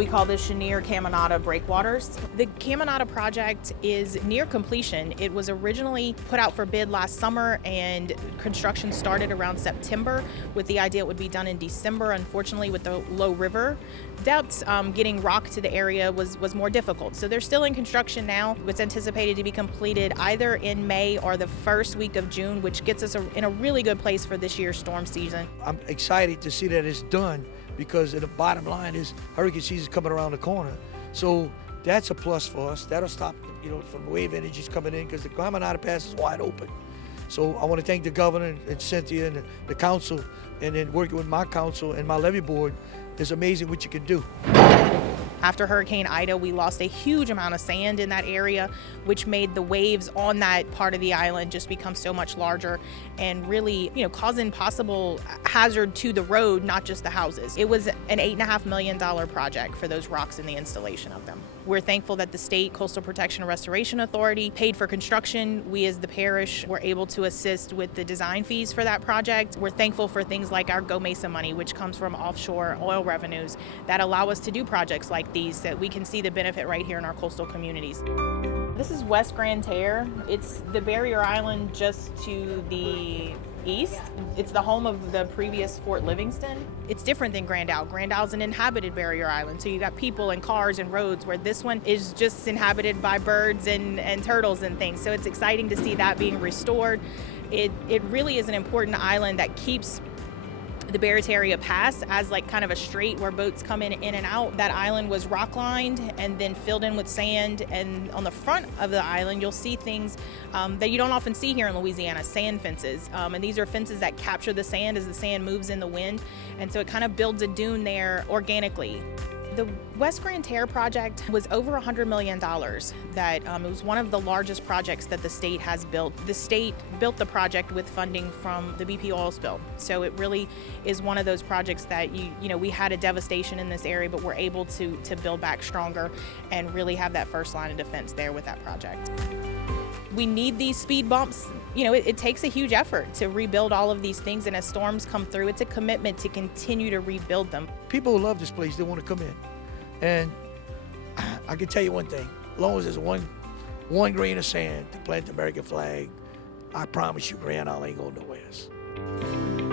We call this Cheniere Caminada breakwaters. The Caminada project is near completion. It was originally put out for bid last summer and construction started around September with the idea it would be done in December. Unfortunately, with the low river depths, getting rock to the area was more difficult. So they're still in construction now. It's anticipated to be completed either in May or the first week of June, which gets us in a really good place for this year's storm season. I'm excited to see that it's done because the bottom line is hurricane season is coming around the corner. So that's a plus for us. That'll stop, from wave energies coming in because the Caminada Pass is wide open. So I want to thank the governor and Cynthia and the council, and then working with my council and my levee board. It's amazing what you can do. After Hurricane Ida, we lost a huge amount of sand in that area, which made the waves on that part of the island just become so much larger and really, causing possible hazard to the road, not just the houses. It was an $8.5 million project for those rocks and the installation of them. We're thankful that the State Coastal Protection and Restoration Authority paid for construction. We as the parish were able to assist with the design fees for that project. We're thankful for things like our Go Mesa money, which comes from offshore oil revenues that allow us to do projects like these, that we can see the benefit right here in our coastal communities. This is West Grand Terre. It's the barrier island just to the east. It's the home of the previous Fort Livingston. It's different than Grand Isle. Grand Isle's an inhabited barrier island, so you got people and cars and roads, where this one is just inhabited by birds and turtles and things. So it's exciting to see that being restored. It really is an important island that keeps the Barataria Pass as like kind of a strait where boats come in and out. That island was rock lined and then filled in with sand, and on the front of the island you'll see things that you don't often see here in Louisiana, sand fences, and these are fences that capture the sand as the sand moves in the wind, and so it kind of builds a dune there organically. The West Grand Terre project was over $100 million. It was one of the largest projects that the state has built. The state built the project with funding from the BP oil spill. So it really is one of those projects that we had a devastation in this area, but we're able to build back stronger and really have that first line of defense there with that project. We need these speed bumps. It takes a huge effort to rebuild all of these things, and as storms come through, it's a commitment to continue to rebuild them. People who love this place, they want to come in. And I can tell you one thing, as long as there's one grain of sand to plant the American flag, I promise you Grand Isle ain't going nowhere else.